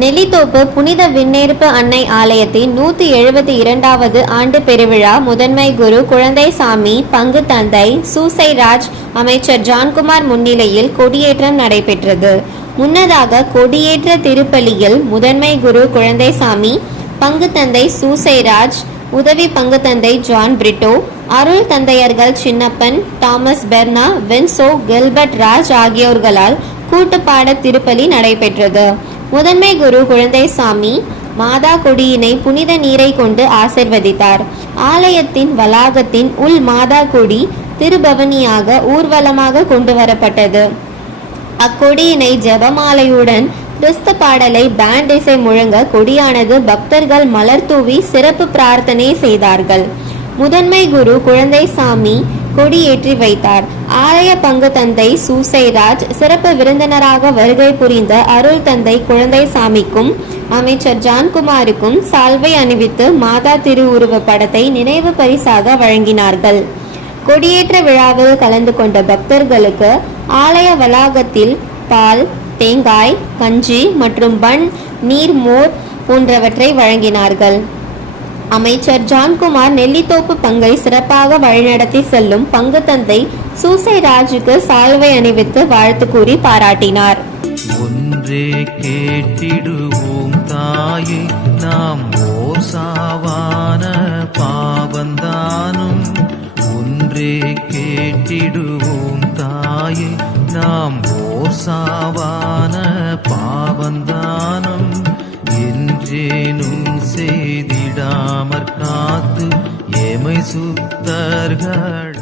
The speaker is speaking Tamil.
நெல்லித்தோப்பு புனித விண்ணேற்பு அன்னை ஆலயத்தின் 172வது ஆண்டு பெருவிழா முதன்மை குரு குழந்தைசாமி, பங்கு தந்தை சூசை ராஜ், அமைச்சர் ஜான்குமார் முன்னிலையில் கொடியேற்றம் நடைபெற்றது. முன்னதாக கொடியேற்ற திருப்பலியில் முதன்மை குரு குழந்தைசாமி, பங்கு தந்தை சூசை ராஜ், உதவி பங்கு தந்தை ஜான் பிரிட்டோ, அருள் தந்தையர்கள் சின்னப்பன், தாமஸ் பெர்னா, வின்சோ, கில்பர்ட் ராஜ் ஆகியோர்களால் கூட்டுப்பாட திருப்பலி நடைபெற்றது. முதன்மை குரு குழந்தைசாமி மாதா கொடியினை புனித நீரை கொண்டு ஆசிர்வதித்தார். ஆலயத்தின் வளாகத்தின் உள் மாதா கொடி திருபவனியாக ஊர்வலமாக கொண்டு வரப்பட்டது. அக்கொடியினை ஜெபமாலையுடன் கிறிஸ்து பாடலை பேண்ட் இசை முழங்க கொடியானது பக்தர்கள் மலர் தூவி சிறப்பு பிரார்த்தனை செய்தார்கள். முதன்மை குரு குழந்தைசாமி கொடியேற்றி வைத்தார். ஆலய பங்கு தந்தை சூசைராஜ் சிறப்பு விருந்தினராக வருகை புரிந்த அருள் தந்தை குழந்தைசாமிக்கும் அமைச்சர் ஜான்குமாருக்கும் சால்வை அணிவித்து மாதா திருவுருவ படத்தை நினைவு பரிசாக வழங்கினார்கள். கொடியேற்ற விழாவில் கலந்து கொண்ட பக்தர்களுக்கு ஆலய வளாகத்தில் பால், தேங்காய், கஞ்சி மற்றும் பன், நீர், மோர் போன்றவற்றை வழங்கினார்கள். அமைச்சர் ஜான்குமார் நெல்லித்தோப்பு பங்கை சிறப்பாக வழிநடத்தி செல்லும் பங்கு தந்தை சூசை ராஜுக்கு சால்வை அணிவித்து வாழ்த்து கூறி பாராட்டினார். ஒன்றே கேட்டிடுவோம் தாயே, நாம் ஓர் சாவான பாவந்தானும். ஒன்றே கேட்டிடுவோம் தாயே, நாம் ஓர் சாவான பாவந்தானும். என்றேனும் செய்திடாமற் காத்து எமை சுத்தர்கள்